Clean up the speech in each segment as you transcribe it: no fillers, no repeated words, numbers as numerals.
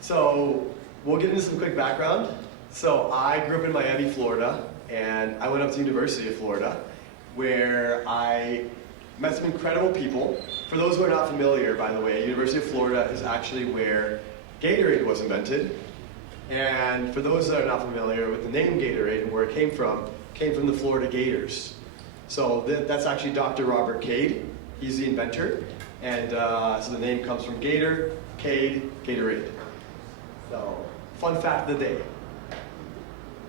So we'll get into some quick background. So I grew up in Miami, Florida, and I went up to the University of Florida, where I met some incredible people. For those who are not familiar, by the way, University of Florida is actually where Gatorade was invented. And for those that are not familiar with the name Gatorade and where it came from the Florida Gators. So that's actually Dr. Robert Cade. He's the inventor. And so the name comes from Gator, Cade, Gatorade. So, fun fact of the day.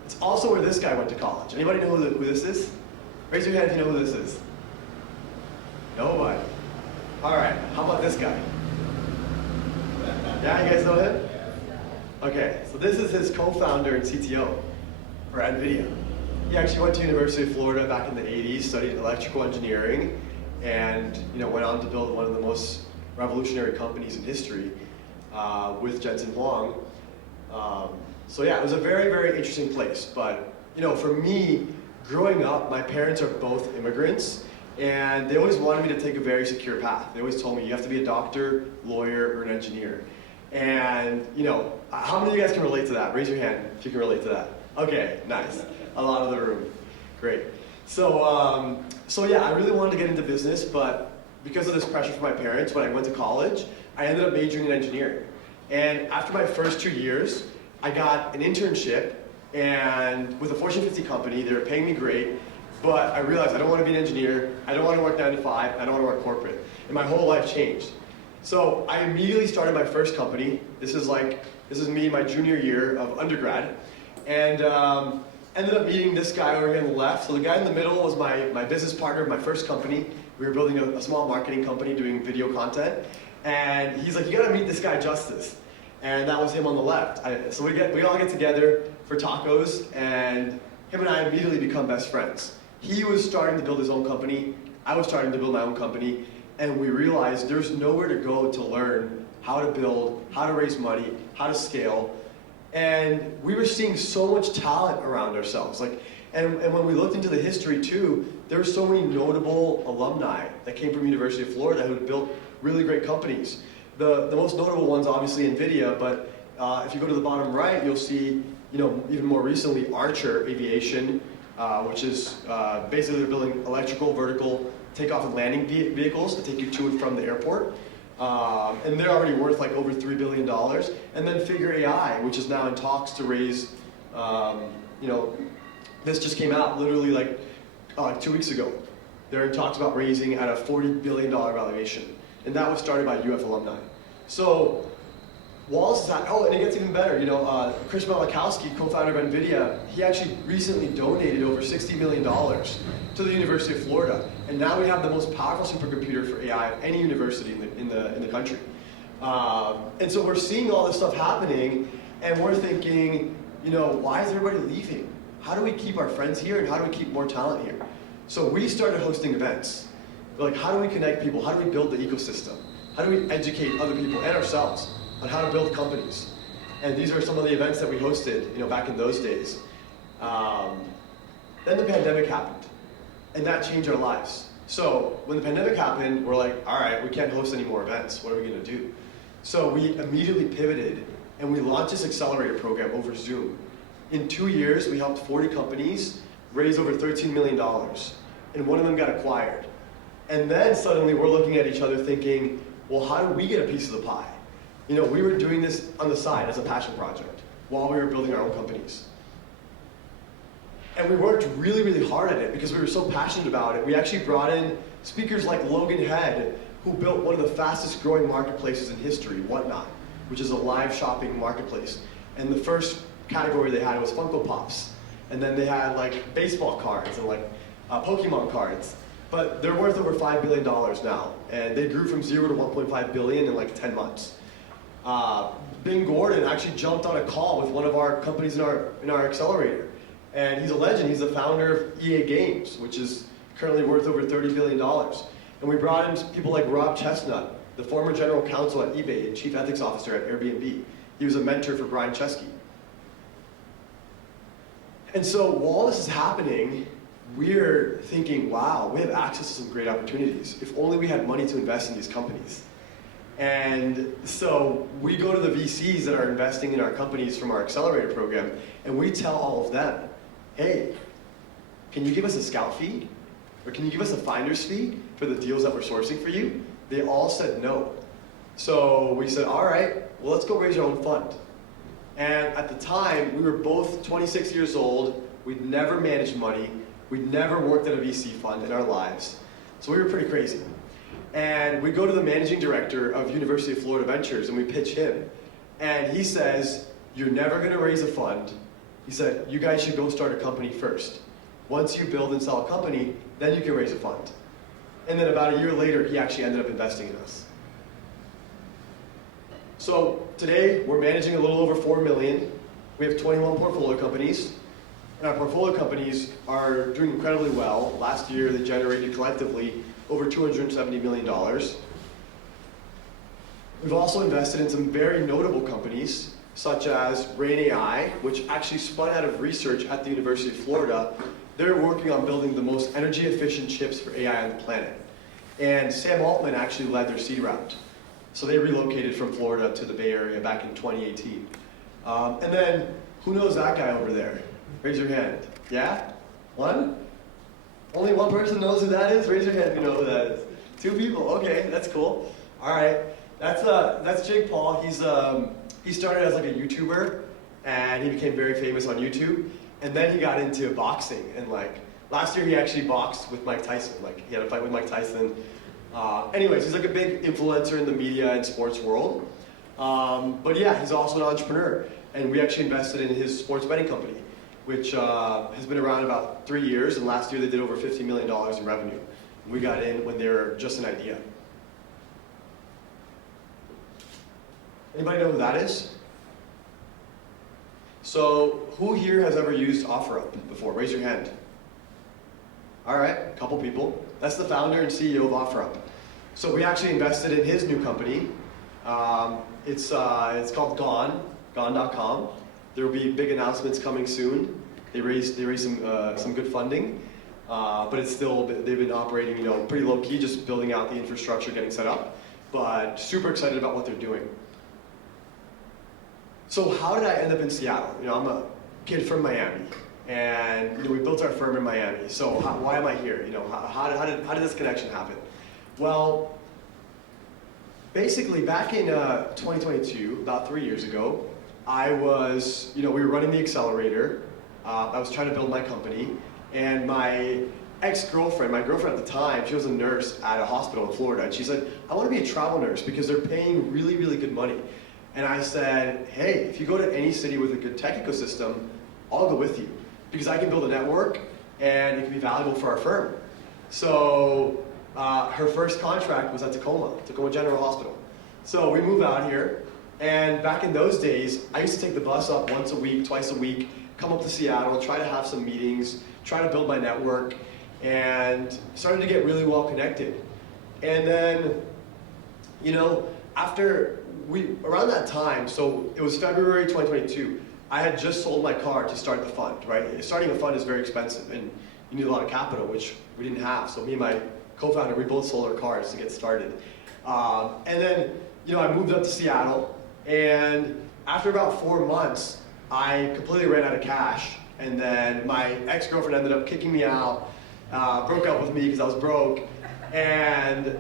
It's also where this guy went to college. Anybody know who this is? Raise your hand if you know who this is. Nobody. All right, how about this guy? Yeah, you guys know him? Okay, so this is his co-founder and CTO for NVIDIA. He actually went to University of Florida back in the 80s, studied electrical engineering, and went on to build one of the most revolutionary companies in history with Jensen Huang. So yeah, it was a very, very interesting place. But for me, growing up, my parents are both immigrants, and they always wanted me to take a very secure path. They always told me you have to be a doctor, lawyer, or an engineer. And how many of you guys can relate to that? Raise your hand if you can relate to that. Okay, nice. A lot of the room. Great. So yeah, I really wanted to get into business, but because of this pressure from my parents, when I went to college, I ended up majoring in engineering. And after my first 2 years, I got an internship and with a Fortune 50 company. They were paying me great, but I realized I don't want to be an engineer, I don't want to work 9 to 5, I don't want to work corporate. And my whole life changed. So I immediately started my first company. This is me my junior year of undergrad. And ended up meeting this guy over here on the left. So the guy in the middle was my business partner of my first company. We were building a small marketing company doing video content. And he's like, you gotta meet this guy Justice. And that was him on the left. So we all get together for tacos, and him and I immediately become best friends. He was starting to build his own company. I was starting to build my own company. And we realized there's nowhere to go to learn how to build, how to raise money, how to scale. And we were seeing so much talent around ourselves. And when we looked into the history too, there were so many notable alumni that came from University of Florida who had built really great companies. The most notable ones, obviously, NVIDIA, but if you go to the bottom right, you'll see, even more recently, Archer Aviation, which is basically they're building electrical, vertical, takeoff and landing vehicles to take you to and from the airport. And they're already worth like over $3 billion. And then Figure AI, which is now in talks to raise, this just came out literally like 2 weeks ago. They're in talks about raising at a $40 billion valuation. And that was started by UF alumni. So Wallace is at, and it gets even better. Chris Malachowski, co-founder of NVIDIA, he actually recently donated over $60 million to the University of Florida. And now we have the most powerful supercomputer for AI of any university in the country. And so we're seeing all this stuff happening, and we're thinking, why is everybody leaving? How do we keep our friends here, and how do we keep more talent here? So we started hosting events. We're like, how do we connect people? How do we build the ecosystem? How do we educate other people and ourselves on how to build companies? And these are some of the events that we hosted, back in those days. Then the pandemic happened, and that changed our lives. So when the pandemic happened, we're like, all right, we can't host any more events. What are we going to do? So we immediately pivoted, and we launched this accelerator program over Zoom. In 2 years, we helped 40 companies raise over $13 million, and one of them got acquired. And then suddenly we're looking at each other thinking, well, how do we get a piece of the pie? We were doing this on the side as a passion project while we were building our own companies. And we worked really, really hard at it because we were so passionate about it. We actually brought in speakers like Logan Head, who built one of the fastest growing marketplaces in history, Whatnot, which is a live shopping marketplace. And the first category they had was Funko Pops. And then they had like baseball cards and like Pokemon cards. But they're worth over $5 billion now. And they grew from 0 to 1.5 billion in like 10 months. Bing Gordon actually jumped on a call with one of our companies in our accelerator. And he's a legend. He's the founder of EA Games, which is currently worth over $30 billion. And we brought in people like Rob Chestnut, the former general counsel at eBay and chief ethics officer at Airbnb. He was a mentor for Brian Chesky. And so while this is happening, we're thinking, wow, we have access to some great opportunities. If only we had money to invest in these companies. And so we go to the VCs that are investing in our companies from our accelerator program, and we tell all of them, hey, can you give us a scout fee? Or can you give us a finder's fee for the deals that we're sourcing for you? They all said no. So we said, all right, well, let's go raise our own fund. And at the time, we were both 26 years old. We'd never managed money. We'd never worked at a VC fund in our lives. So we were pretty crazy. And we go to the managing director of University of Florida Ventures and we pitch him. And he says, you're never going to raise a fund. He said, you guys should go start a company first. Once you build and sell a company, then you can raise a fund. And then about a year later, he actually ended up investing in us. So today, we're managing a little over $4 million. We have 21 portfolio companies. And our portfolio companies are doing incredibly well. Last year, they generated collectively over $270 million. We've also invested in some very notable companies, such as Rain AI, which actually spun out of research at the University of Florida. They're working on building the most energy efficient chips for AI on the planet. And Sam Altman actually led their seed round. So they relocated from Florida to the Bay Area back in 2018. And then, who knows that guy over there? Raise your hand. Yeah? One? Only one person knows who that is? Raise your hand if you know who that is. 2 people, okay, that's cool. All right, that's Jake Paul. He started as like a YouTuber, and he became very famous on YouTube. And then he got into boxing, and like last year he actually boxed with Mike Tyson. Like he had a fight with Mike Tyson. Anyways, he's like a big influencer in the media and sports world. But yeah, he's also an entrepreneur, and we actually invested in his sports betting company, which has been around about 3 years, and last year they did over $50 million in revenue. We got in when they were just an idea. Anybody know who that is? So, who here has ever used OfferUp before? Raise your hand. All right, a couple people. That's the founder and CEO of OfferUp. So we actually invested in his new company. It's called Gone.com. There will be big announcements coming soon. They raised some good funding, but it's still, they've been operating pretty low key, just building out the infrastructure, getting set up. But super excited about what they're doing. So how did I end up in Seattle? I'm a kid from Miami, and we built our firm in Miami. So why am I here? How did this connection happen? Well, basically back in 2022, about 3 years ago, I was, we were running the accelerator. I was trying to build my company, and my ex-girlfriend, my girlfriend at the time, she was a nurse at a hospital in Florida, and she said, I want to be a travel nurse because they're paying really, really good money. And I said, hey, if you go to any city with a good tech ecosystem, I'll go with you because I can build a network and it can be valuable for our firm. So her first contract was at Tacoma General Hospital. So we moved out here, and back in those days, I used to take the bus up once a week, twice a week, come up to Seattle, try to have some meetings, try to build my network, and started to get really well connected. And then, around that time, so it was February 2022, I had just sold my car to start the fund, right? Starting a fund is very expensive, and you need a lot of capital, which we didn't have. So me and my co-founder, we both sold our cars to get started. And then, I moved up to Seattle, and after about 4 months, I completely ran out of cash, and then my ex-girlfriend ended up kicking me out, broke up with me because I was broke, and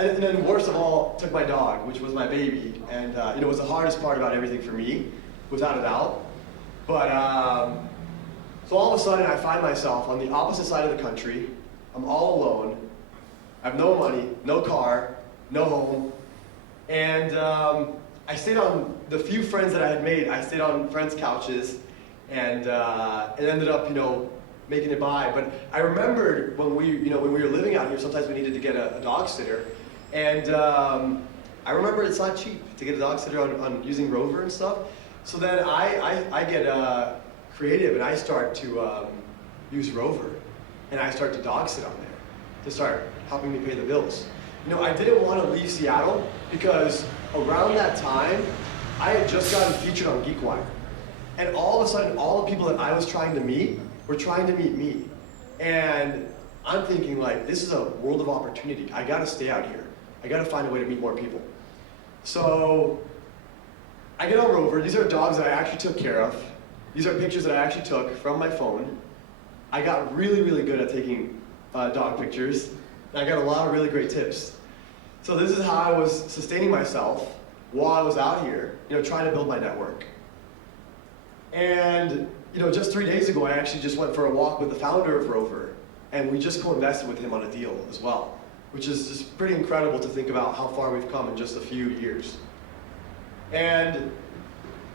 then worst of all, took my dog, which was my baby, and it was the hardest part about everything for me, without a doubt. But so all of a sudden, I find myself on the opposite side of the country. I'm all alone. I have no money, no car, no home, and I stayed on the few friends that I had made. I stayed on friends' couches, and it ended up, making it by. But I remembered when we were living out here, sometimes we needed to get a dog sitter, and I remember it's not cheap to get a dog sitter on using Rover and stuff. So then I get creative, and I start to use Rover, and I start to dog sit on there to start helping me pay the bills. I didn't want to leave Seattle because around that time, I had just gotten featured on GeekWire. And all of a sudden, all the people that I was trying to meet were trying to meet me. And I'm thinking, like, this is a world of opportunity. I got to stay out here. I gotta find a way to meet more people. So I get on Rover. These are dogs that I actually took care of. These are pictures that I actually took from my phone. I got really, really good at taking dog pictures. And I got a lot of really great tips. So this is how I was sustaining myself while I was out here, trying to build my network. And just 3 days ago, I actually just went for a walk with the founder of Rover, and we just co-invested with him on a deal as well, which is just pretty incredible to think about how far we've come in just a few years. And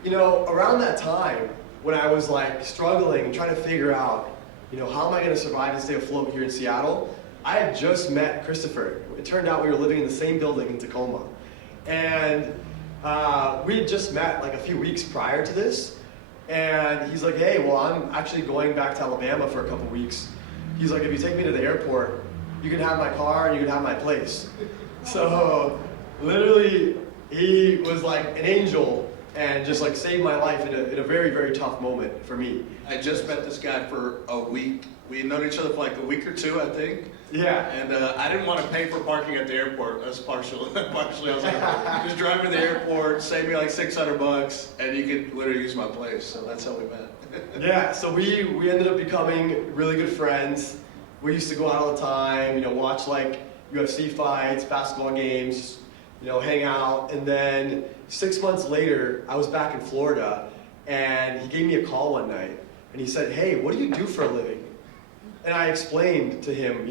around that time, when I was like struggling and trying to figure out, how am I going to survive and stay afloat here in Seattle, I had just met Christopher. It turned out we were living in the same building in Tacoma. And we had just met like a few weeks prior to this. And he's like, hey, well, I'm actually going back to Alabama for a couple weeks. He's like, if you take me to the airport, you can have my car and you can have my place. So literally, he was like an angel and just like saved my life in a very, very tough moment for me. I just met this guy for a week. We had known each other for like a week or two, I think. Yeah. And I didn't want to pay for parking at the airport. That's partially. I was like, just drive me to the airport, save me like $600, and you could literally use my place. So that's how we met. Yeah, so we ended up becoming really good friends. We used to go out all the time, watch like UFC fights, basketball games, hang out. And then 6 months later, I was back in Florida, and he gave me a call one night, and he said, hey, what do you do for a living? And I explained to him,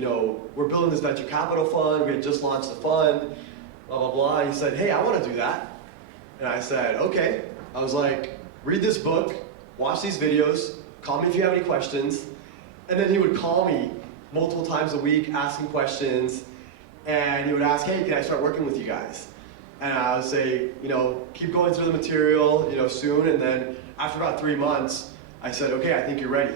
we're building this venture capital fund, we had just launched the fund, blah, blah, blah. And he said, hey, I want to do that. And I said, okay. I was like, read this book, watch these videos, call me if you have any questions. And then he would call me multiple times a week, asking questions, and he would ask, hey, can I start working with you guys? And I would say, keep going through the material, soon. And then after about 3 months, I said, okay, I think you're ready.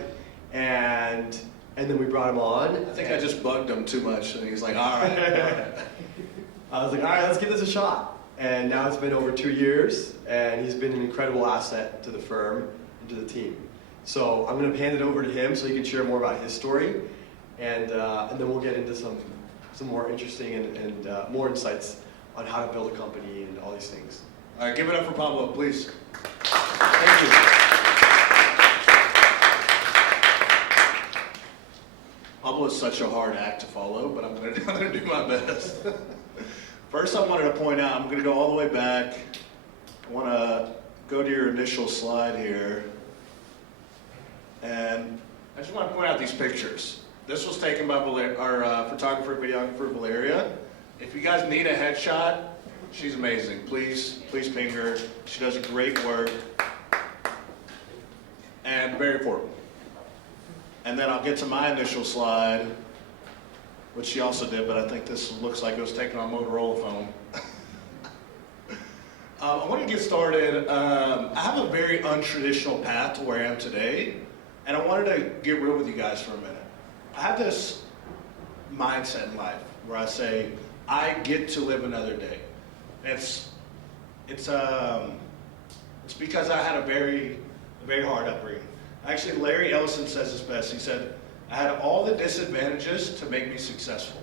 And then we brought him on. I think I just bugged him too much, and he's like, all right. I was like, all right, let's give this a shot. And now it's been over 2 years, and he's been an incredible asset to the firm and to the team. So I'm going to hand it over to him so he can share more about his story, and then we'll get into some more interesting and more insights on how to build a company and all these things. All right, give it up for Pablo, please. Thank you. Pablo is such a hard act to follow, but I'm gonna do my best. First, I wanted to point out, I'm gonna go all the way back. I want to go to your initial slide here, and I just want to point out these pictures. This was taken by our photographer, videographer, Valeria. If you guys need a headshot, she's amazing. Please ping her. She does great work, and very important. And then I'll get to my initial slide, which she also did, but I think this looks like it was taken on Motorola phone. I want to get started. I have a very untraditional path to where I am today, and I wanted to get real with you guys for a minute. I have this mindset in life where I say, I get to live another day. It's because I had a very hard upbringing. Actually, Larry Ellison says this best. He said, I had all the disadvantages to make me successful.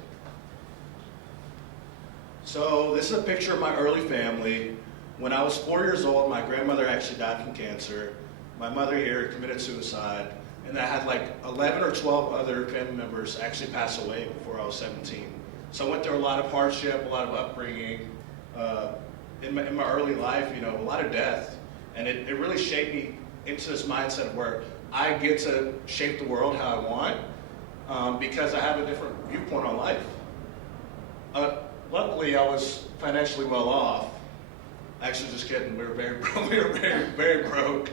So this is a picture of my early family. When I was 4 years old, my grandmother actually died from cancer. My mother here committed suicide. And I had like 11 or 12 other family members actually pass away before I was 17. So I went through a lot of hardship, a lot of upbringing. In my early life, a lot of death. And it really shaped me into this mindset of where I get to shape the world how I want because I have a different viewpoint on life. Luckily, I was financially well off. Actually, just kidding. We were very broke.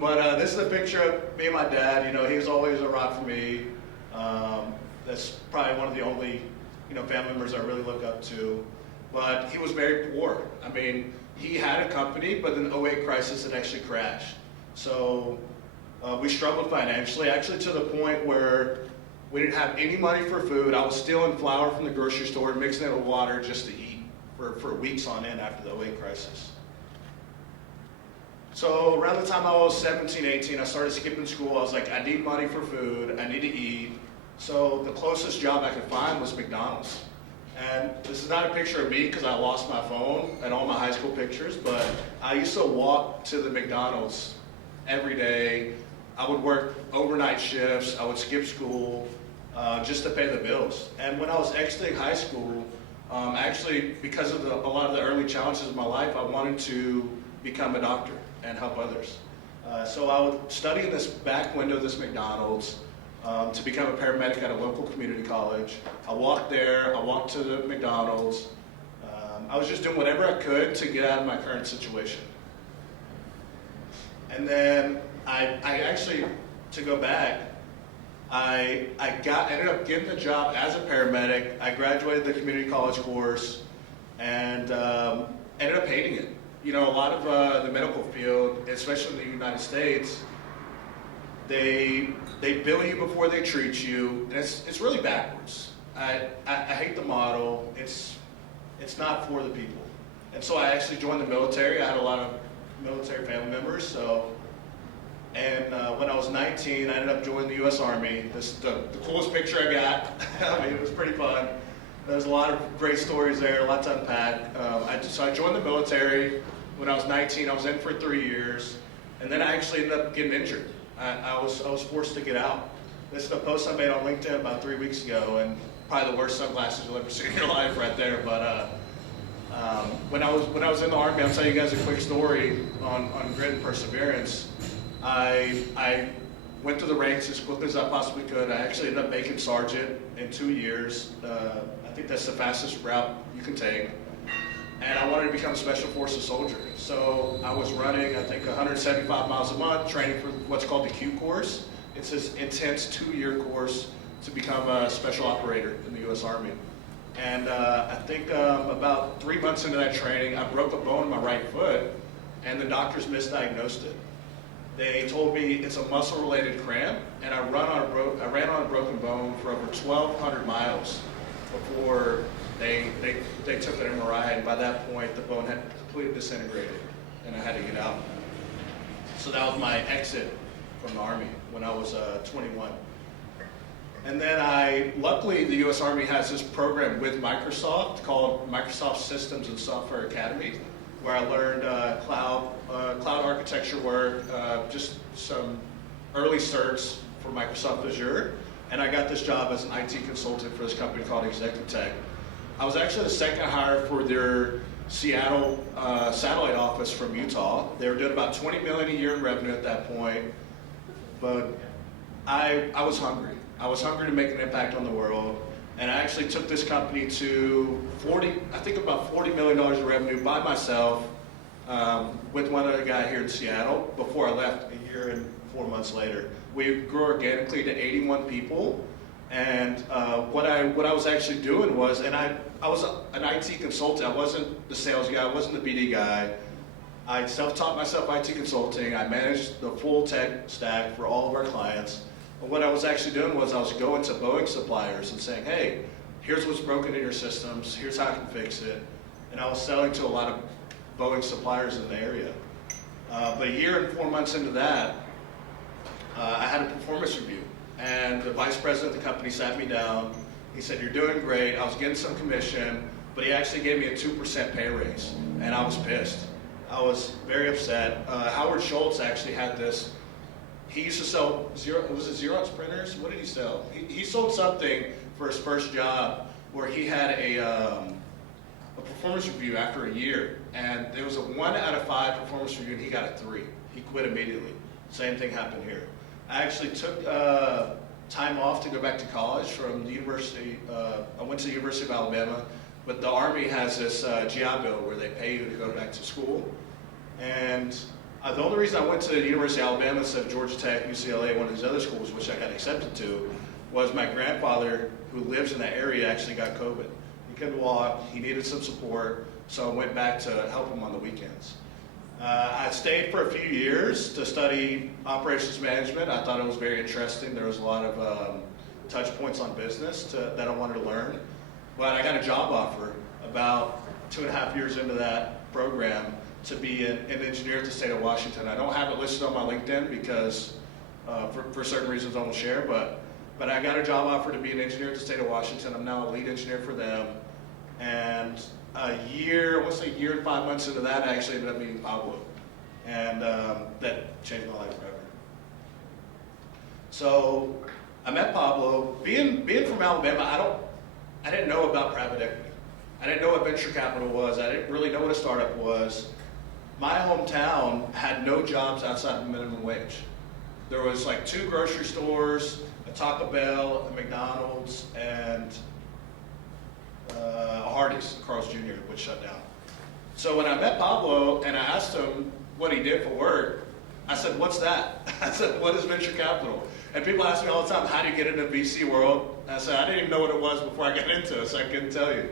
But this is a picture of me and my dad. He was always a rock for me. That's probably one of the only family members I really look up to. But he was very poor. I mean, he had a company, but then the 08 crisis had actually crashed. So we struggled financially, actually to the point where we didn't have any money for food. I was stealing flour from the grocery store and mixing it with water just to eat for weeks on end after the 08 crisis. So around the time I was 17, 18, I started skipping school. I was like, I need money for food, I need to eat. So the closest job I could find was McDonald's. And this is not a picture of me because I lost my phone and all my high school pictures, but I used to walk to the McDonald's every day. I would work overnight shifts, I would skip school just to pay the bills. And when I was exiting high school, actually because of a lot of the early challenges of my life, I wanted to become a doctor and help others. So I would study in this back window of this McDonald's to become a paramedic at a local community college. I walked there, I walked to the McDonald's. I was just doing whatever I could to get out of my current situation. And then I actually, to go back, I ended up getting the job as a paramedic. I graduated the community college course and ended up hating it. You know, a lot of the medical field, especially in the United States, they bill you before they treat you, and it's really backwards. I hate the model. It's not for the people. And so I actually joined the military. I had a lot of military family members. And when I was 19, I ended up joining the U.S. Army. This is the coolest picture I got. I mean, it was pretty fun. There's a lot of great stories there, a lot to unpack. So I joined the military when I was 19. I was in for 3 years, and then I actually ended up getting injured. I was forced to get out. This is a post I made on LinkedIn about 3 weeks ago, and probably the worst sunglasses you'll ever see in your life right there. But when I was in the Army, I'll tell you guys a quick story on grit and perseverance. I went through the ranks as quickly as I possibly could. I actually ended up making sergeant in 2 years. I think that's the fastest route you can take. And I wanted to become a special forces soldier. So I was running, I think, 175 miles a month, training for what's called the Q course. It's this intense 2-year course to become a special operator in the U.S. Army. And I think about 3 months into that training, I broke a bone in my right foot, and the doctors misdiagnosed it. They told me it's a muscle-related cramp, and I ran on a broken bone for over 1,200 miles before they took an MRI, and by that point, the bone had completely disintegrated, and I had to get out. So that was my exit from the Army when I was 21. And then luckily, the U.S. Army has this program with Microsoft called Microsoft Systems and Software Academy, where I learned cloud architecture work, just some early certs for Microsoft Azure, and I got this job as an IT consultant for this company called Executive Tech. I was actually the second hire for their Seattle satellite office from Utah. They were doing about $20 million a year in revenue at that point, but I was hungry. I was hungry to make an impact on the world. And I actually took this company to about $40 million in revenue by myself with one other guy here in Seattle before I left a year and 4 months later. We grew organically to 81 people. And what I was actually doing was, and I was an IT consultant. I wasn't the sales guy. I wasn't the BD guy. I self-taught myself IT consulting. I managed the full tech stack for all of our clients. But what I was actually doing was I was going to Boeing suppliers and saying, hey, here's what's broken in your systems, here's how I can fix it. And I was selling to a lot of Boeing suppliers in the area. But a year and 4 months into that, I had a performance review. And the vice president of the company sat me down. He said, you're doing great. I was getting some commission, but he actually gave me a 2% pay raise. And I was pissed. I was very upset. Howard Schultz actually had this. He used to sell, was it Xerox printers? What did he sell? He sold something for his first job where he had a performance review after a year. And there was a 1 out of 5 performance review, and he got a 3. He quit immediately. Same thing happened here. I actually took time off to go back to college from the university. I went to the University of Alabama, but the Army has this GI Bill where they pay you to go back to school. And the only reason I went to the University of Alabama instead of Georgia Tech, UCLA, one of these other schools, which I got accepted to, was my grandfather, who lives in that area, actually got COVID. He couldn't walk, he needed some support, so I went back to help him on the weekends. I stayed for a few years to study operations management. I thought it was very interesting. There was a lot of touch points on business that I wanted to learn. But I got a job offer about 2.5 years into that program to be an engineer at the state of Washington. I don't have it listed on my LinkedIn because for certain reasons I won't share, but I got a job offer to be an engineer at the state of Washington. I'm now a lead engineer for them. And a year and 5 months into that, I actually ended up meeting Pablo. And that changed my life forever. So I met Pablo. Being from Alabama, I didn't know about private equity. I didn't know what venture capital was. I didn't really know what a startup was. My hometown had no jobs outside of minimum wage. There was like 2 grocery stores, a Taco Bell, a McDonald's, and a Hardee's, Carl's Jr., which shut down. So when I met Pablo and I asked him what he did for work, I said, "What's that?" I said, "What is venture capital?" And people ask me all the time, "How do you get into VC world?" I said, "I didn't even know what it was before I got into it, so I couldn't tell you."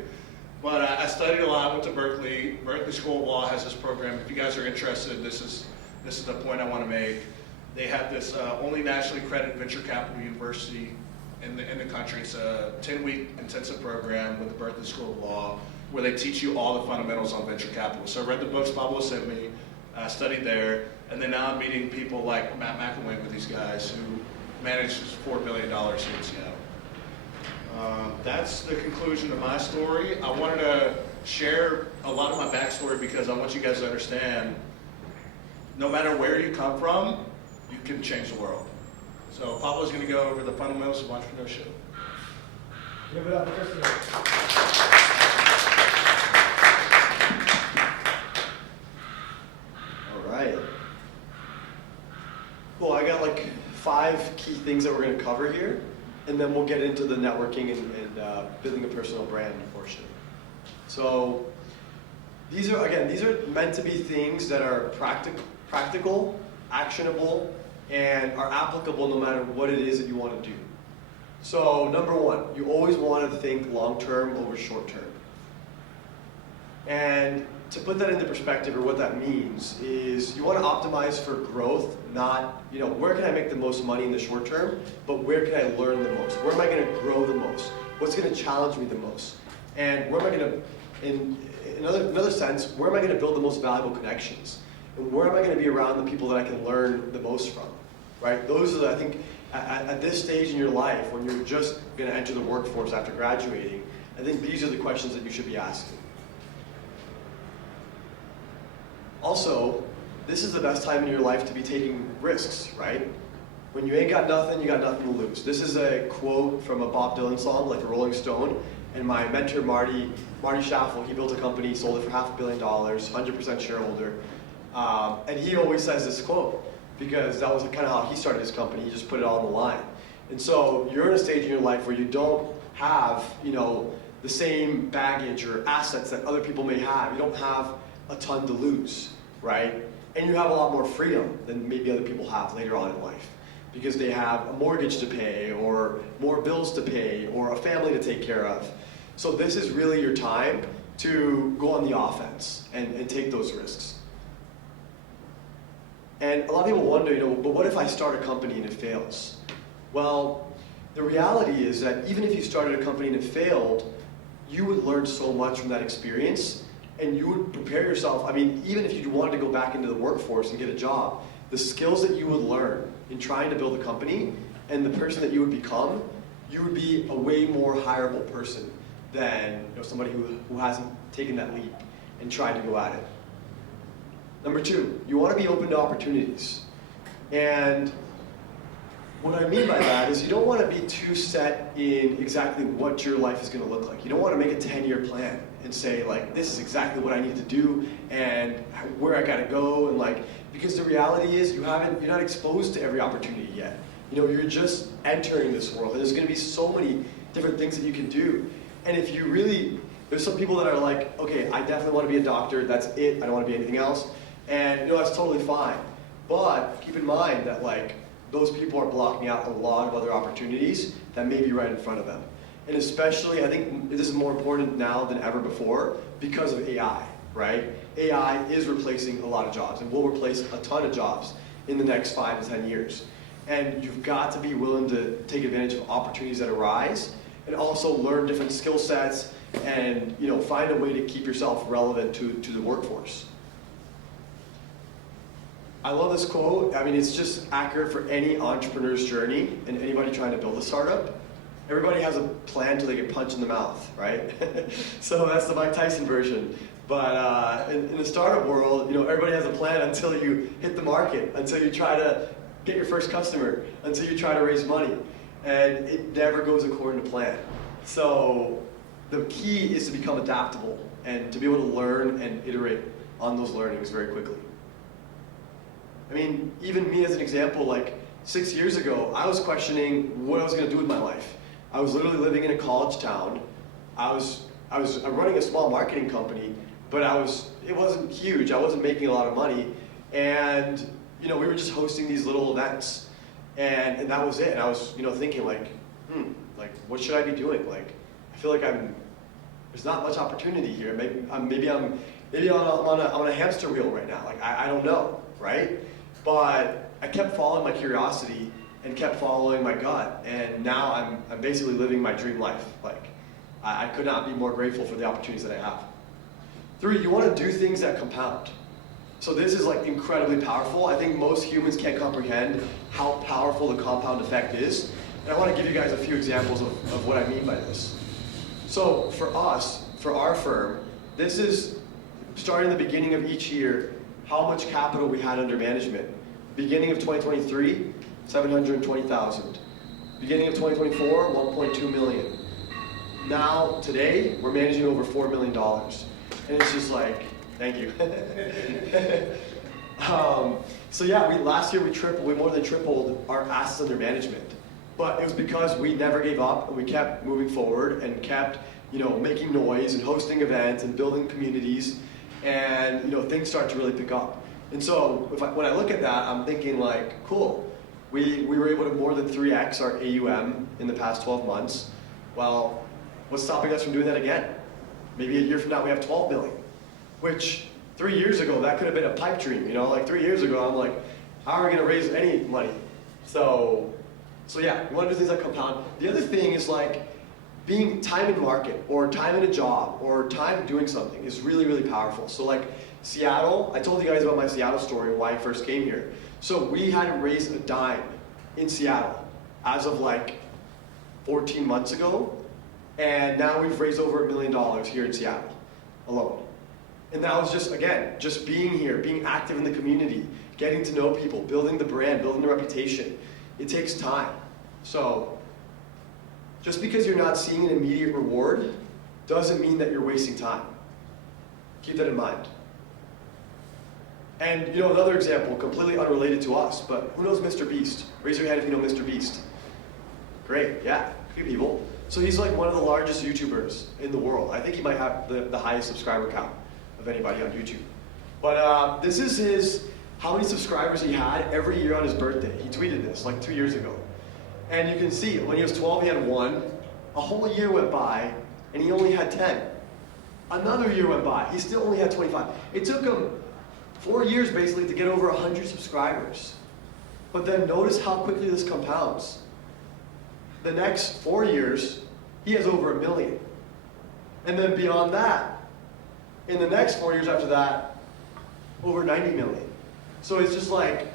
But I studied a lot, went to Berkeley. Berkeley School of Law has this program. If you guys are interested, this is the point I want to make. They have this only nationally accredited venture capital university in the country. It's a 10-week intensive program with the Berkeley School of Law where they teach you all the fundamentals on venture capital. So I read the books Pablo sent me, studied there, and then now I'm meeting people like Matt McElwain with these guys who manage $4 billion here in Seattle. That's the conclusion of my story. I wanted to share a lot of my backstory because I want you guys to understand no matter where you come from, you can change the world. So Pablo's going to go over the fundamentals of entrepreneurship. Give it up, Kristen. All right. Cool, I got like 5 key things that we're going to cover here, and then we'll get into the networking and building a personal brand portion. So these are meant to be things that are practical, actionable, and are applicable no matter what it is that you want to do. So number 1, you always want to think long-term over short-term. And to put that into perspective, or what that means, is you want to optimize for growth, not, where can I make the most money in the short term, but where can I learn the most? Where am I going to grow the most? What's going to challenge me the most? And where am I going to, in another sense, where am I going to build the most valuable connections? And where am I going to be around the people that I can learn the most from, right? Those are, I think, at this stage in your life, when you're just going to enter the workforce after graduating, I think these are the questions that you should be asking. Also, this is the best time in your life to be taking risks, right? When you ain't got nothing, you got nothing to lose. This is a quote from a Bob Dylan song, like a Rolling Stone. And my mentor, Marty Schaffel, he built a company, sold it for $500 million, 100% shareholder. And he always says this quote, because that was kind of how he started his company. He just put it all on the line. And so you're in a stage in your life where you don't have, the same baggage or assets that other people may have. You don't have a ton to lose, right? And you have a lot more freedom than maybe other people have later on in life, because they have a mortgage to pay, or more bills to pay, or a family to take care of. So this is really your time to go on the offense and take those risks. And a lot of people wonder, but what if I start a company and it fails? Well, the reality is that even if you started a company and it failed, you would learn so much from that experience, and you would prepare yourself. I mean, even if you wanted to go back into the workforce and get a job, the skills that you would learn in trying to build a company and the person that you would become, you would be a way more hireable person than somebody who hasn't taken that leap and tried to go at it. Number 2, you want to be open to opportunities. And what I mean by that is you don't want to be too set in exactly what your life is going to look like. You don't want to make a 10-year plan and say, like, this is exactly what I need to do and where I got to go, and because the reality is you're not exposed to every opportunity yet. You're just entering this world, and there's going to be so many different things that you can do. And if you really, there's some people that are like, okay, I definitely want to be a doctor, that's it, I don't want to be anything else. And that's totally fine. But keep in mind that those people are blocking out a lot of other opportunities that may be right in front of them. And especially, I think this is more important now than ever before because of AI, right? AI is replacing a lot of jobs and will replace a ton of jobs in the next 5 to 10 years. And you've got to be willing to take advantage of opportunities that arise, and also learn different skill sets, and find a way to keep yourself relevant to the workforce. I love this quote. I mean, it's just accurate for any entrepreneur's journey and anybody trying to build a startup. Everybody has a plan until they get punched in the mouth, right? So that's the Mike Tyson version. But in the startup world, everybody has a plan until you hit the market, until you try to get your first customer, until you try to raise money. And it never goes according to plan. So the key is to become adaptable and to be able to learn and iterate on those learnings very quickly. I mean, even me as an example, like 6 years ago, I was questioning what I was going to do with my life. I was literally living in a college town. I'm running a small marketing company, but it wasn't huge. I wasn't making a lot of money. And we were just hosting these little events. And that was it. And I was thinking like what should I be doing? Like, I feel like there's not much opportunity here. Maybe I'm on a hamster wheel right now. Like, I don't know, right? But I kept following my curiosity and kept following my gut, and now I'm basically living my dream life. Like, I could not be more grateful for the opportunities that I have. 3, you want to do things that compound. So this is like incredibly powerful. I think most humans can't comprehend how powerful the compound effect is. And I want to give you guys a few examples of what I mean by this. So for us, for our firm, this is starting the beginning of each year, how much capital we had under management. Beginning of 2023, 720,000. Beginning of 2024, 1.2 million. Now, today, we're managing over $4 million. And it's just like, thank you. So yeah, last year we more than tripled our assets under management. But it was because we never gave up and we kept moving forward and kept, making noise and hosting events and building communities, and things start to really pick up. And so when I look at that, I'm thinking like, cool, we were able to more than 3x our AUM in the past 12 months. Well, what's stopping us from doing that again? Maybe a year from now we have 12 million, which 3 years ago that could have been a pipe dream. Like 3 years ago I'm like, how are we going to raise any money? So yeah, we want to do things that compound. The other thing is like being time in market or time in a job or time doing something is really, really powerful. So like Seattle, I told you guys about my Seattle story and why I first came here. So we hadn't raised a dime in Seattle as of like 14 months ago, and now we've raised over $1 million here in Seattle alone. And that was just being here, being active in the community, getting to know people, building the brand, building the reputation. It takes time. So just because you're not seeing an immediate reward doesn't mean that you're wasting time. Keep that in mind. And another example, completely unrelated to us, but who knows Mr. Beast? Raise your hand if you know Mr. Beast. Great, yeah, a few people. So he's like one of the largest YouTubers in the world. I think he might have the highest subscriber count of anybody on YouTube. But this is how many subscribers he had every year on his birthday. He tweeted this like 2 years ago. And you can see, when he was 12, he had 1. A whole year went by, and he only had 10. Another year went by, he still only had 25. It took him 4 years, basically, to get over 100 subscribers. But then notice how quickly this compounds. The next 4 years, he has over 1 million. And then beyond that, in the next 4 years after that, over 90 million. So it's just like,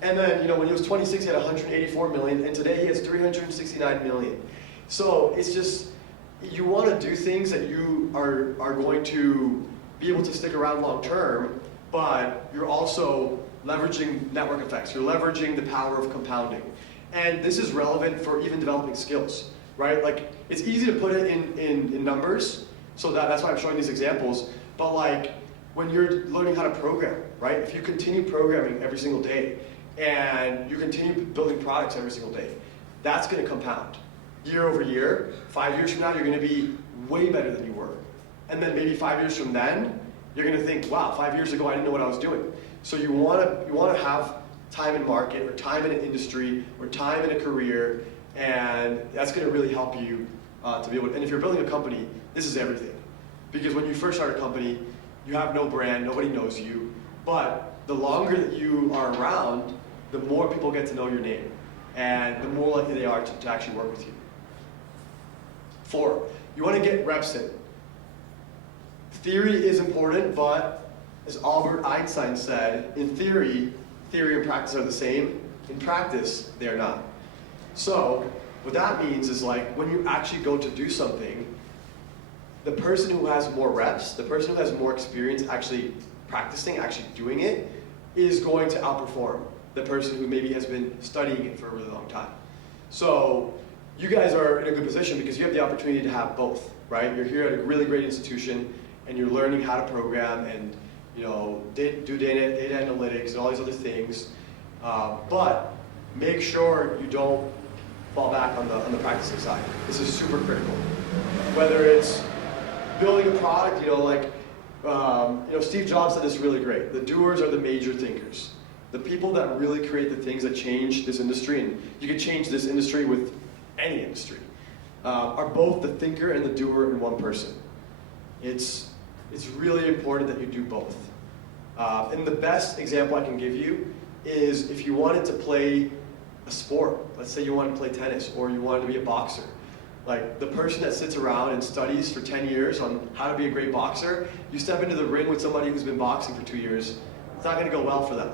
and then when he was 26, he had 184 million, and today he has 369 million. So it's just, you want to do things that you are going to be able to stick around long term, but you're also leveraging network effects. You're leveraging the power of compounding. And this is relevant for even developing skills, right? Like, it's easy to put it in numbers, so that's why I'm showing these examples, but like, when you're learning how to program, right? If you continue programming every single day, and you continue building products every single day, that's going to compound. Year over year, 5 years from now, you're going to be way better than you were. And then maybe 5 years from then, you're going to think, wow, 5 years ago I didn't know what I was doing. So you want to have time in market, or time in an industry, or time in a career, and that's going to really help you to be able to, and if you're building a company, this is everything. Because when you first start a company, you have no brand, nobody knows you, but the longer that you are around, the more people get to know your name, and the more likely they are to actually work with you. 4, you want to get reps in. Theory is important, but as Albert Einstein said, in theory and practice are the same. In practice, they are not. So What that means is like when you actually go to do something, the person who has more reps, the person who has more experience actually practicing, actually doing it, is going to outperform the person who maybe has been studying it for a really long time. So you guys are in a good position because you have the opportunity to have both, right? You're here at a really great institution and you're learning how to program and do data analytics and all these other things. But make sure you don't fall back on the practicing side. This is super critical. Whether it's building a product, Steve Jobs said this really great. The doers are the major thinkers. The people that really create the things that change this industry, and you can change this industry with any industry, are both the thinker and the doer in one person. It's really important that you do both. And the best example I can give you is if you wanted to play a sport, let's say you want to play tennis or you wanted to be a boxer. Like the person that sits around and studies for 10 years on how to be a great boxer, you step into the ring with somebody who's been boxing for 2 years, it's not going to go well for them.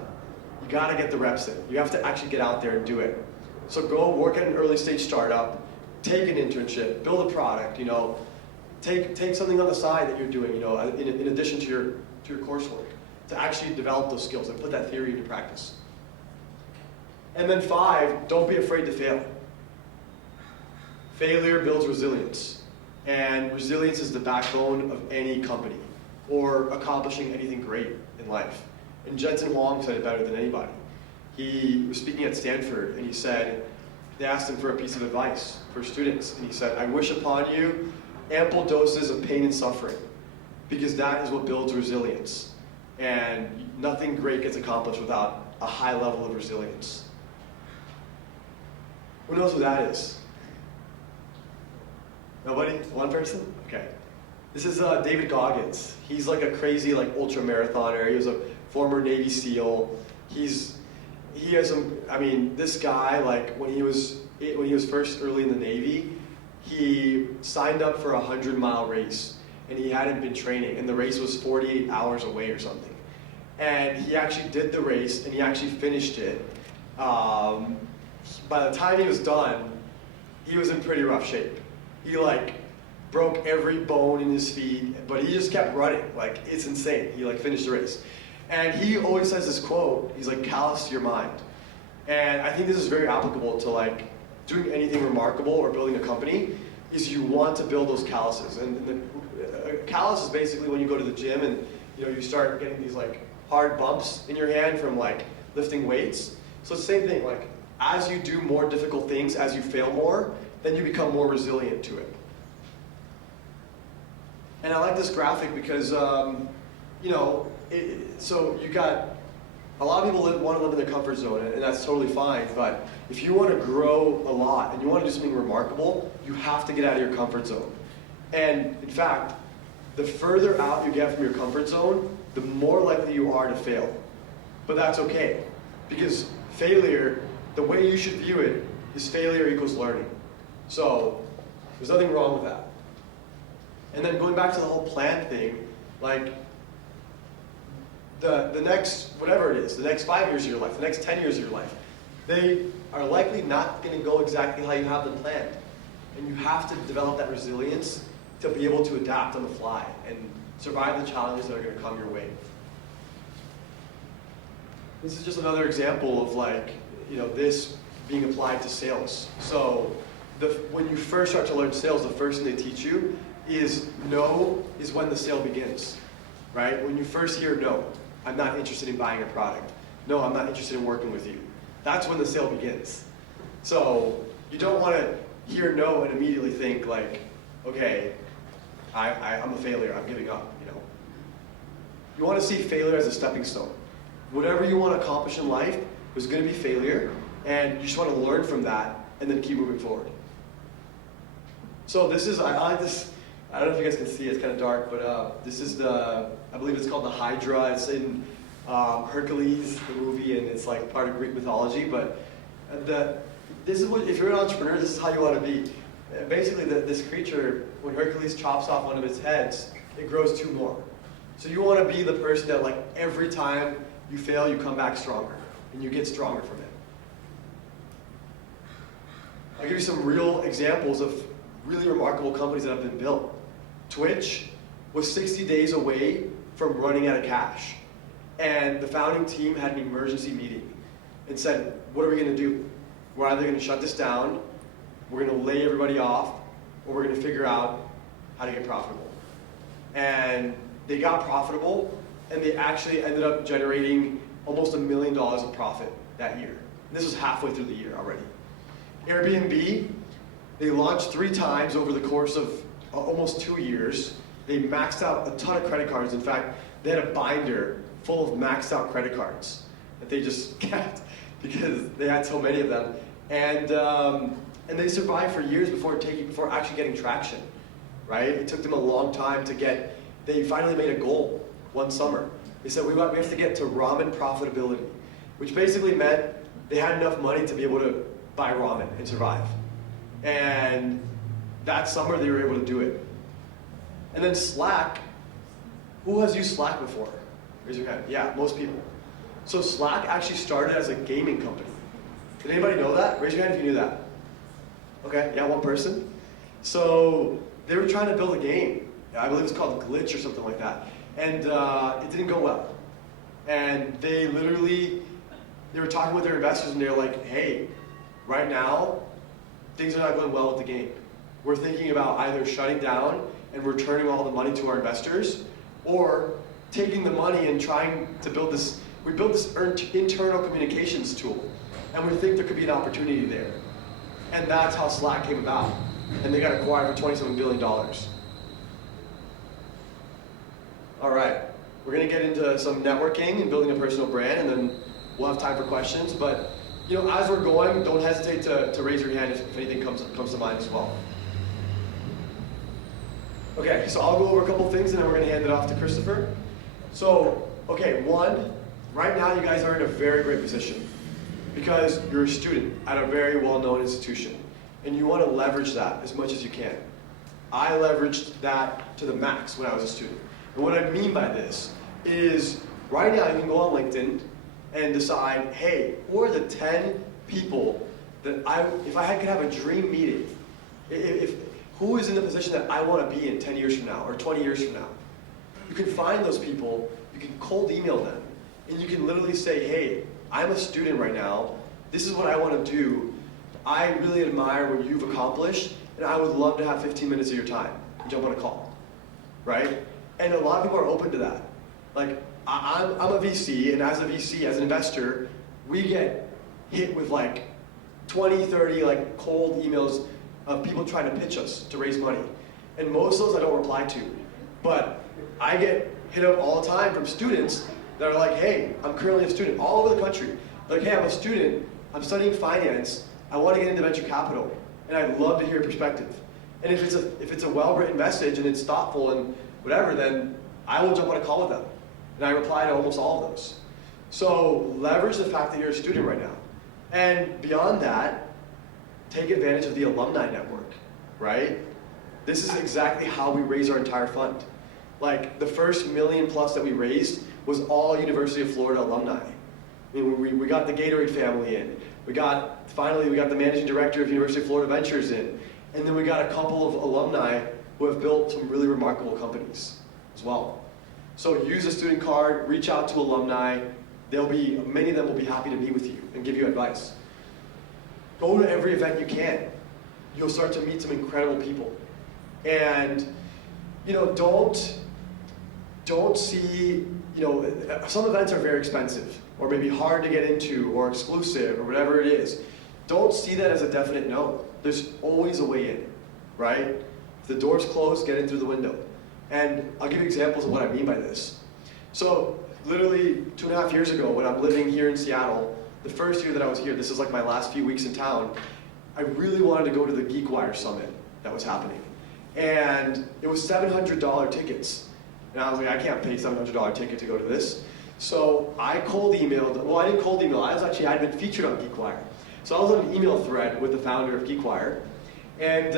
You got to get the reps in. You have to actually get out there and do it. So go work at an early stage startup, take an internship, build a product, take something on the side that you're doing, in addition to your coursework, to actually develop those skills and put that theory into practice. And then 5, don't be afraid to fail. Failure builds resilience, and resilience is the backbone of any company or accomplishing anything great in life. And Jensen Huang said it better than anybody. He was speaking at Stanford, and he said, they asked him for a piece of advice for students, and he said, I wish upon you ample doses of pain and suffering, because that is what builds resilience. And nothing great gets accomplished without a high level of resilience. Who knows who that is? Nobody? One person? Okay. This is David Goggins. He's like a crazy ultra marathoner. He was a former Navy SEAL. This guy, when he was first early in the Navy, he signed up for a 100-mile race, and he hadn't been training, and the race was 48 hours away or something. And he actually did the race, and he actually finished it. By the time he was done, he was in pretty rough shape. He broke every bone in his feet, but he just kept running. It's insane. He finished the race. And he always says this quote, he's callous your mind. And I think this is very applicable to doing anything remarkable or building a company, is you want to build those calluses. And a callus is basically when you go to the gym and you start getting these hard bumps in your hand from lifting weights. So it's the same thing, as you do more difficult things, as you fail more, then you become more resilient to it. And I like this graphic because, so you got, a lot of people want to live in their comfort zone, and that's totally fine, but if you want to grow a lot and you want to do something remarkable, you have to get out of your comfort zone. And in fact, the further out you get from your comfort zone, the more likely you are to fail. But that's okay, because failure, the way you should view it is failure equals learning. So there's nothing wrong with that. And then going back to the whole plan thing, the next, whatever it is, the next 5 years of your life, the next 10 years of your life, they are likely not going to go exactly how you have them planned. And you have to develop that resilience to be able to adapt on the fly and survive the challenges that are going to come your way. This is just another example of this being applied to sales. So when you first start to learn sales, the first thing they teach you is no is when the sale begins, right? When you first hear no, I'm not interested in buying a product. No, I'm not interested in working with you. That's when the sale begins. So you don't want to hear no and immediately think okay, I'm a failure, I'm giving up, You want to see failure as a stepping stone. Whatever you want to accomplish in life, there's going to be failure, and you just want to learn from that and then keep moving forward. So this is, I like this, I don't know if you guys can see it, it's kind of dark, but this is I believe it's called the Hydra. It's in Hercules, the movie, and it's part of Greek mythology, but this is what, if you're an entrepreneur, this is how you want to be. Basically, this creature, when Hercules chops off one of its heads, it grows 2 more. So you want to be the person that every time you fail, you come back stronger, and you get stronger from it. I'll give you some real examples of really remarkable companies that have been built. Twitch was 60 days away from running out of cash. And the founding team had an emergency meeting and said, what are we going to do? We're either going to shut this down, we're going to lay everybody off, or we're going to figure out how to get profitable. And they got profitable, and they actually ended up generating almost $1 million of profit that year. And this was halfway through the year already. Airbnb, they launched 3 times over the course of almost 2 years. They maxed out a ton of credit cards. In fact, they had a binder full of maxed out credit cards that they just kept because they had so many of them. And they survived for years before actually getting traction, right? It took them a long time to get, they finally made a goal one summer. They said, we have to get to ramen profitability, which basically meant they had enough money to be able to buy ramen and survive. And that summer they were able to do it. And then Slack, who has used Slack before? Raise your hand. Yeah, most people. So Slack actually started as a gaming company. Did anybody know that? Raise your hand if you knew that. Okay, yeah, one person. So they were trying to build a game. I believe it was called Glitch or something like that. And it didn't go well. And they were talking with their investors and they were like, hey, right now, things are not going well with the game. We're thinking about either shutting down and returning all the money to our investors, or taking the money and trying to build this. We built this internal communications tool, and we think there could be an opportunity there. And that's how Slack came about. And they got acquired for $27 billion. All right, we're going to get into some networking and building a personal brand, and then we'll have time for questions. But as we're going, don't hesitate to raise your hand if anything comes to mind as well. Okay, so I'll go over a couple things, and then we're going to hand it off to Christopher. So, okay, one, right now you guys are in a very great position because you're a student at a very well-known institution, and you want to leverage that as much as you can. I leveraged that to the max when I was a student. And what I mean by this is, right now you can go on LinkedIn and decide, hey, who are the 10 people that if I could have a dream meeting, who is in the position that I want to be in 10 years from now or 20 years from now? You can find those people, you can cold email them, and you can literally say, hey, I'm a student right now, this is what I want to do, I really admire what you've accomplished, and I would love to have 15 minutes of your time and jump on a call, right? And a lot of people are open to that. Like, I'm a VC, and as a VC, as an investor, we get hit with like 20, 30 like cold emails of people trying to pitch us to raise money. And most of those I don't reply to. But I get hit up all the time from students that are like, hey, I'm currently a student all over the country. Like, hey, I'm a student, I'm studying finance, I want to get into venture capital, and I'd love to hear your perspective. And if it's a well-written message and it's thoughtful and whatever, then I will jump on a call with them. And I reply to almost all of those. So leverage the fact that you're a student right now. And beyond that, take advantage of the alumni network, right? This is exactly how we raise our entire fund. Like, the first $1 million plus that we raised was all University of Florida alumni. I mean, we got the Gatorade family in. Finally, we got the managing director of University of Florida Ventures in. And then we got a couple of alumni who have built some really remarkable companies as well. So use a student card, reach out to alumni. Many of them will be happy to meet with you and give you advice. Go to every event you can. You'll start to meet some incredible people. And don't see, some events are very expensive, or maybe hard to get into, or exclusive, or whatever it is. Don't see that as a definite no. There's always a way in, right? If the door's closed, get in through the window. And I'll give you examples of what I mean by this. So literally 2.5 years ago, when I'm living here in Seattle, the first year that I was here, this is like my last few weeks in town, I really wanted to go to the GeekWire Summit that was happening. And it was $700 tickets. And I was like, I can't pay $700 ticket to go to this. So I cold emailed, well, I didn't cold email, I'd been featured on GeekWire. So I was on an email thread with the founder of GeekWire. And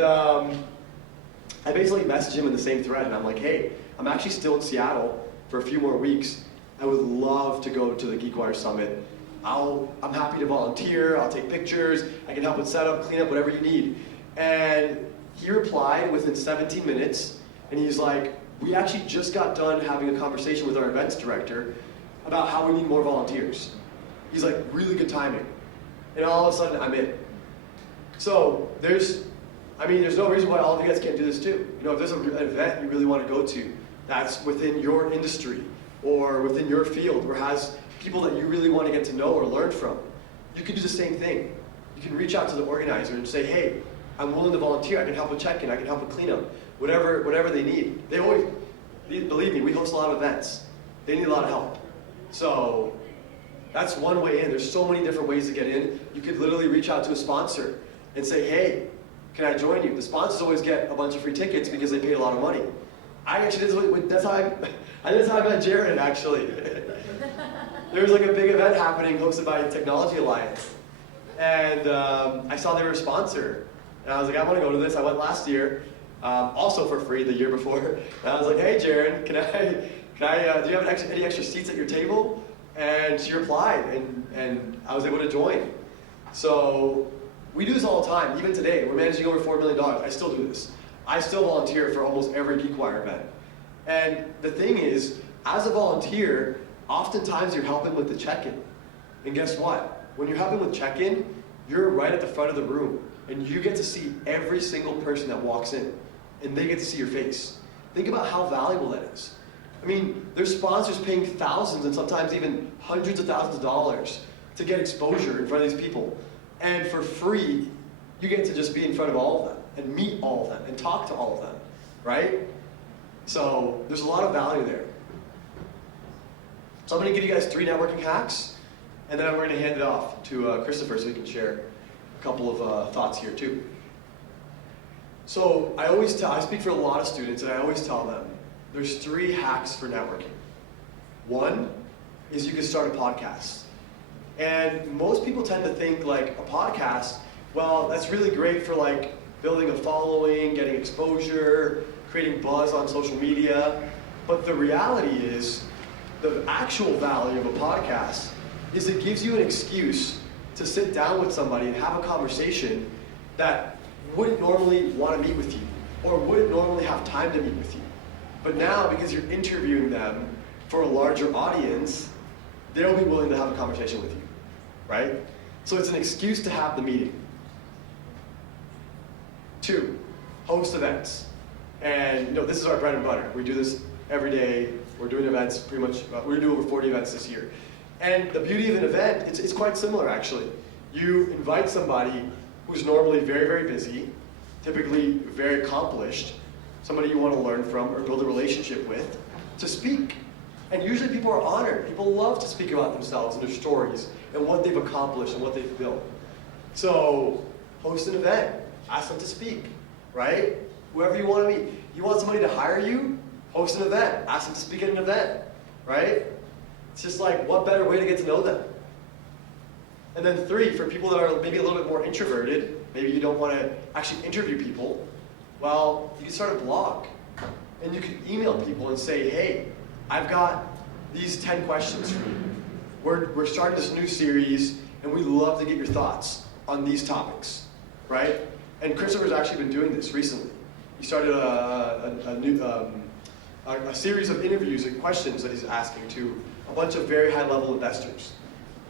I basically messaged him in the same thread, and I'm like, hey, I'm actually still in Seattle for a few more weeks. I would love to go to the GeekWire Summit. I'm happy to volunteer, I'll take pictures, I can help with setup, cleanup, whatever you need. And he replied within 17 minutes, and he's like, we actually just got done having a conversation with our events director about how we need more volunteers. He's like, really good timing. And all of a sudden, I'm in. So there's no reason why all of you guys can't do this too. If there's an event you really want to go to that's within your industry or within your field or has people that you really want to get to know or learn from, you can do the same thing. You can reach out to the organizer and say, hey, I'm willing to volunteer. I can help with check-in. I can help with cleanup. Whatever they need. They always, believe me, we host a lot of events. They need a lot of help. So that's one way in. There's so many different ways to get in. You could literally reach out to a sponsor and say, hey, can I join you? The sponsors always get a bunch of free tickets because they paid a lot of money. That's how I met Jared, actually. There was like a big event happening hosted by Technology Alliance. And I saw they were a sponsor. And I was like, I want to go to this. I went last year, also for free the year before. And I was like, hey, Jared, do you have any extra seats at your table? And she replied, and I was able to join. So we do this all the time. Even today, we're managing over $4 million. I still do this. I still volunteer for almost every Geek Wire event. And the thing is, as a volunteer, oftentimes you're helping with the check-in. And guess what? When you're helping with check-in, you're right at the front of the room. And you get to see every single person that walks in. And they get to see your face. Think about how valuable that is. I mean, there's sponsors paying thousands and sometimes even hundreds of thousands of dollars to get exposure in front of these people. And for free, you get to just be in front of all of them and meet all of them and talk to all of them, right? So there's a lot of value there. So I'm going to give you guys 3 networking hacks, and then we're going to hand it off to Christopher so he can share a couple of thoughts here too. So I speak for a lot of students, and I always tell them there's 3 hacks for networking. One is you can start a podcast. And most people tend to think like a podcast, well, that's really great for like building a following, getting exposure, creating buzz on social media. But the reality is, the actual value of a podcast is it gives you an excuse to sit down with somebody and have a conversation that wouldn't normally want to meet with you or wouldn't normally have time to meet with you. But now, because you're interviewing them for a larger audience, they'll be willing to have a conversation with you, right? So it's an excuse to have the meeting. 2, host events. And this is our bread and butter. We do this every day. We're doing events pretty much, we're going to do over 40 events this year. And the beauty of an event, it's quite similar actually. You invite somebody who's normally very, very busy, typically very accomplished, somebody you want to learn from or build a relationship with, to speak. And usually people are honored. People love to speak about themselves and their stories and what they've accomplished and what they've built. So host an event, ask them to speak, right? Whoever you want to meet. You want somebody to hire you? Host an event, ask them to speak at an event, right? It's just like, what better way to get to know them? And then 3, for people that are maybe a little bit more introverted, maybe you don't want to actually interview people, well, you can start a blog. And you can email people and say, hey, I've got these 10 questions for you. We're starting this new series, and we'd love to get your thoughts on these topics, right? And Christopher's actually been doing this recently. He started a series of interviews and questions that he's asking to a bunch of very high-level investors.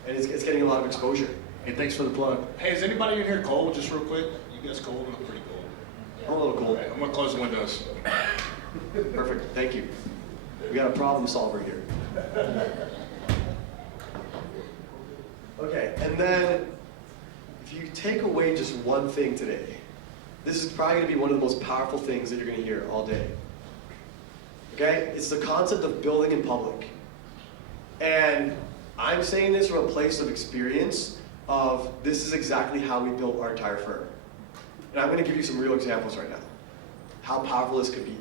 And it's getting a lot of exposure. Hey, thanks for the plug. Hey, is anybody in here cold, just real quick? You guys cold? I'm pretty cold. I'm a little cold. Right, I'm going to close the windows. Perfect, thank you. We got a problem solver here. Okay, and then if you take away just one thing today, this is probably going to be one of the most powerful things that you're going to hear all day. Okay? It's the concept of building in public. And I'm saying this from a place of experience of this is exactly how we built our entire firm. And I'm going to give you some real examples right now. How powerful this could be.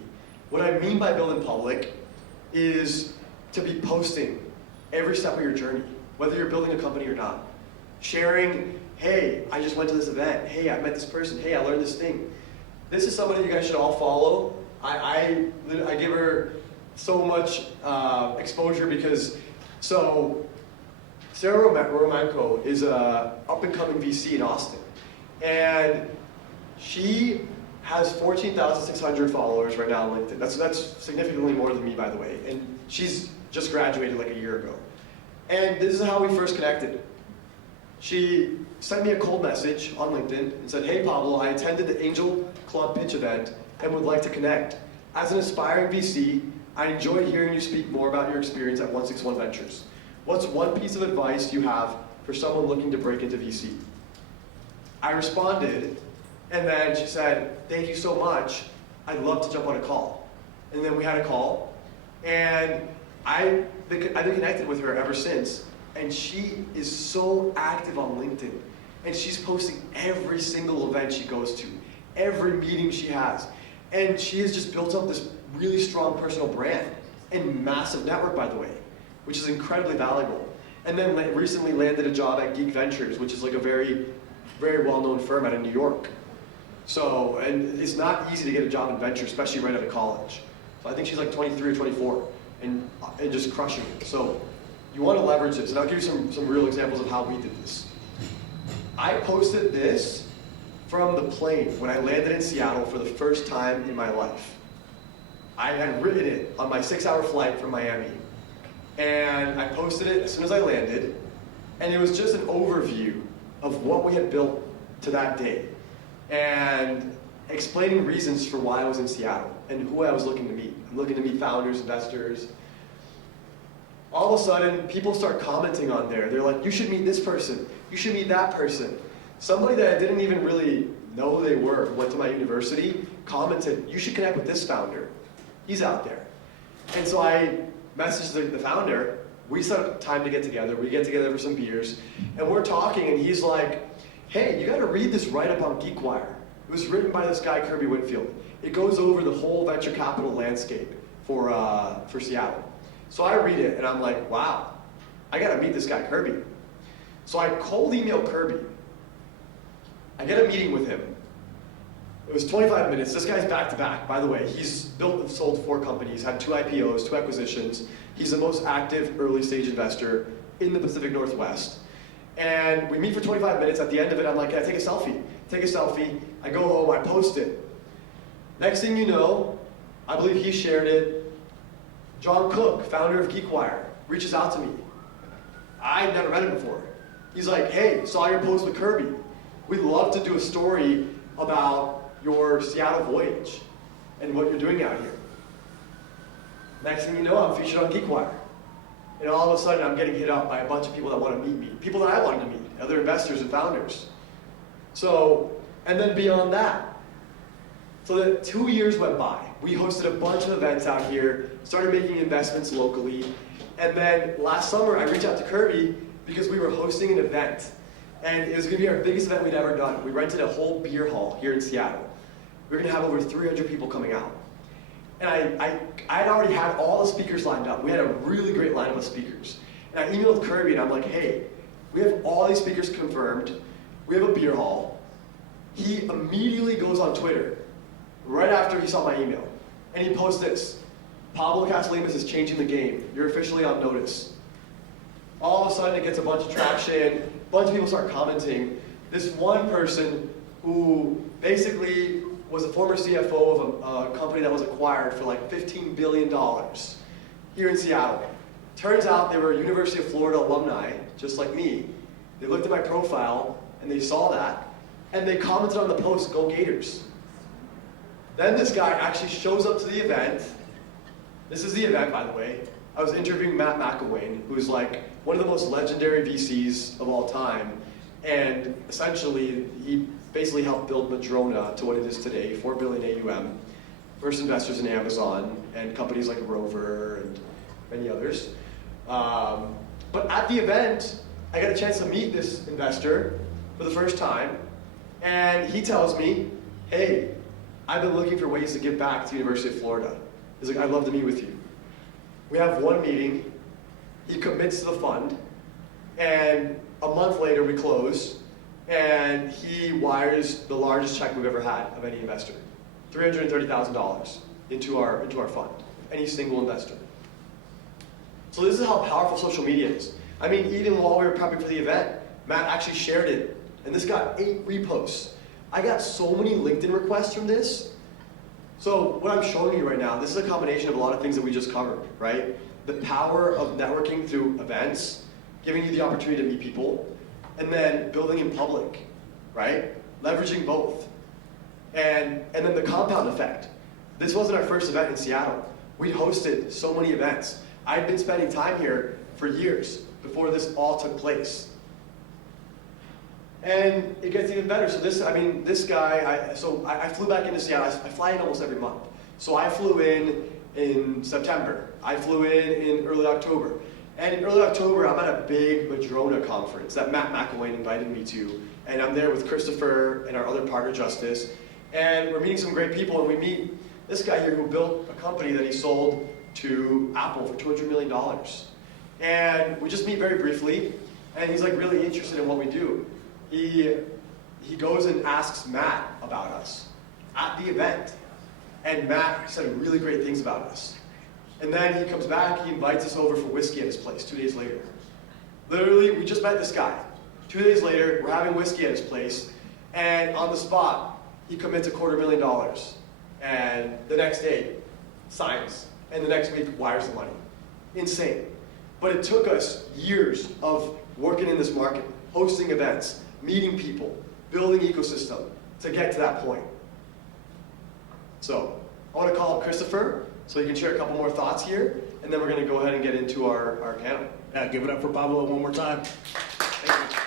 What I mean by build in public is to be posting every step of your journey, whether you're building a company or not. Sharing, hey, I just went to this event. Hey, I met this person. Hey, I learned this thing. This is somebody you guys should all follow. I give her so much exposure because, so Sarah Romanko is a up-and-coming VC in Austin. And she has 14,600 followers right now on LinkedIn. That's significantly more than me, by the way. And she's just graduated like a year ago. And this is how we first connected. She sent me a cold message on LinkedIn and said, "Hey Pablo, I attended the Angel Club pitch event and would like to connect. As an aspiring VC, I enjoyed hearing you speak more about your experience at 161 Ventures. What's one piece of advice you have for someone looking to break into VC?" I responded, and then she said, "Thank you so much. I'd love to jump on a call." And then we had a call, and I've been connected with her ever since. And she is so active on LinkedIn. And she's posting every single event she goes to, every meeting she has. And she has just built up this really strong personal brand and massive network, by the way, which is incredibly valuable. And then recently landed a job at Geek Ventures, which is like a very, very well-known firm out of New York. So, and it's not easy to get a job in venture, especially right out of college. So I think she's like 23 or 24 and just crushing it. So you want to leverage this, and I'll give you some real examples of how we did this. I posted this from the plane when I landed in Seattle for the first time in my life. I had written it on my 6-hour flight from Miami. And I posted it as soon as I landed, and it was just an overview of what we had built to that day, and explaining reasons for why I was in Seattle and who I was looking to meet. I'm looking to meet founders, investors. All of a sudden, people start commenting on there. They're like, "You should meet this person. You should meet that person." Somebody that I didn't even really know who they were, went to my university, commented, "You should connect with this founder. He's out there." And so I messaged the founder. We set up time to get together. We get together for some beers. And we're talking, and he's like, "Hey, you got to read this write-up on GeekWire. It was written by this guy, Kirby Whitfield. It goes over the whole venture capital landscape for Seattle." So I read it, and I'm like, wow, I got to meet this guy, Kirby. So I cold email Kirby. I get a meeting with him. It was 25 minutes. This guy's back to back. By the way, he's built and sold 4 companies, had 2 IPOs, 2 acquisitions. He's the most active early stage investor in the Pacific Northwest. And we meet for 25 minutes. At the end of it, I'm like, "Can I take a selfie?" Take a selfie. I go home, I post it. Next thing you know, I believe he shared it. John Cook, founder of GeekWire, reaches out to me. I'd never met him before. He's like, "Hey, saw your post with Kirby. We'd love to do a story about your Seattle voyage and what you're doing out here." Next thing you know, I'm featured on GeekWire. And all of a sudden, I'm getting hit up by a bunch of people that want to meet me. People that I wanted to meet, other investors and founders. So, and then beyond that, so that 2 years went by. We hosted a bunch of events out here, started making investments locally. And then last summer, I reached out to Kirby because we were hosting an event. And it was going to be our biggest event we'd ever done. We rented a whole beer hall here in Seattle. We were going to have over 300 people coming out. And I'd already had all the speakers lined up. We had a really great lineup of speakers. And I emailed Kirby, and I'm like, "Hey, we have all these speakers confirmed. We have a beer hall." He immediately goes on Twitter, right after he saw my email. And he posts this: "Pablo Casalimas is changing the game. You're officially on notice." All of a sudden, it gets a bunch of traction. A bunch of people start commenting. This one person who basically was a former CFO of a company that was acquired for like $15 billion here in Seattle. Turns out they were University of Florida alumni, just like me. They looked at my profile, and they saw that, and they commented on the post, "Go Gators." Then this guy actually shows up to the event. This is the event, by the way. I was interviewing Matt McElwain, who's like one of the most legendary VCs of all time. And essentially, he basically helped build Madrona to what it is today, 4 billion AUM. First investors in Amazon and companies like Rover and many others. But at the event, I got a chance to meet this investor for the first time. And he tells me, "Hey, I've been looking for ways to give back to the University of Florida." He's like, "I'd love to meet with you." We have one meeting. He commits to the fund. And a month later, we close. And he wires the largest check we've ever had of any investor, $330,000 into our fund, any single investor. So this is how powerful social media is. I mean, even while we were prepping for the event, Matt actually shared it, and this got 8 reposts. I got so many LinkedIn requests from this. So what I'm showing you right now, this is a combination of a lot of things that we just covered, right? The power of networking through events, giving you the opportunity to meet people, and then building in public, right? Leveraging both. And then the compound effect. This wasn't our first event in Seattle. We hosted so many events. I'd been spending time here for years before this all took place. And it gets even better. So this guy, I flew back into Seattle. I fly in almost every month. So I flew in September. I flew in early October. And in early October, I'm at a big Madrona conference that Matt McElwain invited me to. And I'm there with Christopher and our other partner, Justice. And we're meeting some great people. And we meet this guy here who built a company that he sold to Apple for $200 million. And we just meet very briefly. And he's like really interested in what we do. He goes and asks Matt about us at the event. And Matt said really great things about us. And then he comes back, he invites us over for whiskey at his place 2 days later. Literally, we just met this guy. 2 days later, we're having whiskey at his place, and on the spot, he commits $250,000. And the next day, signs. And the next week, wires the money. Insane. But it took us years of working in this market, hosting events, meeting people, building ecosystem to get to that point. So, I want to call up Christopher so he can share a couple more thoughts here, and then we're going to go ahead and get into our panel. Yeah, give it up for Pablo one more time. Thank you.